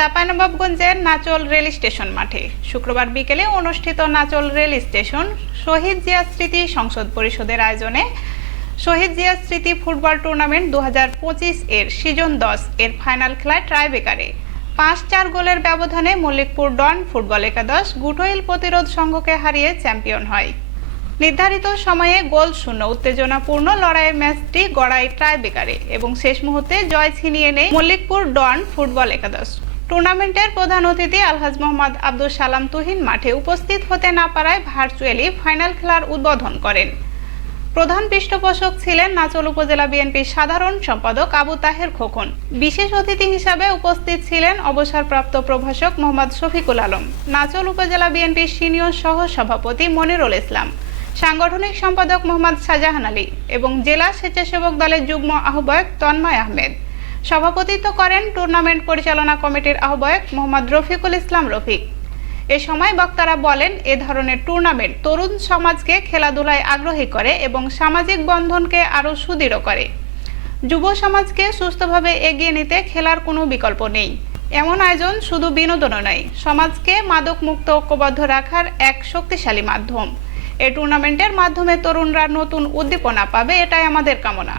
চাঁপাইনবাবগঞ্জের নাচল rail station মাঠে শুক্রবার বিকেলে অনুষ্ঠিত নাচল রেল স্টেশন শহীদ জিয়া স্মৃতি সংসদ পরিষদের আয়োজনে শহীদ জিয়া স্মৃতি ফুটবল টুর্নামেন্ট দু হাজার পঁচিশ এর সিজন দশ এর ফাইনাল খেলায় ট্রাইবেকারে পাঁচ চার গোলের ব্যবধানে মল্লিকপুর ডন ফুটবল একাদশ গুটোইল প্রতিরোধ সংঘকে হারিয়ে চ্যাম্পিয়ন হয়। নির্ধারিত সময়ে গোল শূন্য উত্তেজনাপূর্ণ লড়াইয়ের ম্যাচটি গড়ায় ট্রাইবেকারে এবং শেষ মুহূর্তে জয় ছিনিয়ে নেয় মল্লিকপুর ডন ফুটবল একাদশ। টুর্নামেন্টের প্রধান অতিথি আলহাজ মোহাম্মদ আব্দুল সালাম তুহিন মাঠে উপস্থিত হতে না পারায় ভার্চুয়ালি ফাইনাল খেলার উদ্বোধন করেন। প্রধান পৃষ্ঠপোষক ছিলেন নাচল উপজেলা বিএনপির সাধারণ সম্পাদক আবু তাহের খোকন। বিশেষ অতিথি হিসাবে উপস্থিত ছিলেন অবসরপ্রাপ্ত প্রভাষক মোহাম্মদ শফিকুল আলম, নাচল উপজেলা বিএনপির সিনিয়র সহ সভাপতি মনিরুল ইসলাম, সাংগঠনিক সম্পাদক মোহাম্মদ শাহজাহান আলী এবং জেলা স্বেচ্ছাসেবক দলের যুগ্ম আহ্বায়ক তন্ময় আহমেদ। সভাপতিত্ব করেন টুর্নামেন্ট পরিচালনা কমিটির আহ্বায়ক মোহাম্মদ রফিকুল ইসলাম রফিক। এ সময় বক্তারা বলেন, এ ধরনের টুর্নামেন্ট তরুণ সমাজকে খেলাধুলায় আগ্রহী করে এবং সামাজিক বন্ধনকে আরও সুদৃঢ় করে। যুব সমাজকে সুস্থভাবে এগিয়ে নিতে খেলার কোনো বিকল্প নেই। এমন আয়োজন শুধু বিনোদনও নয়, সমাজকে মাদক মুক্ত ঐক্যবদ্ধ রাখার এক শক্তিশালী মাধ্যম। এ টুর্নামেন্টের মাধ্যমে তরুণরা নতুন উদ্দীপনা পাবে, এটাই আমাদের কামনা।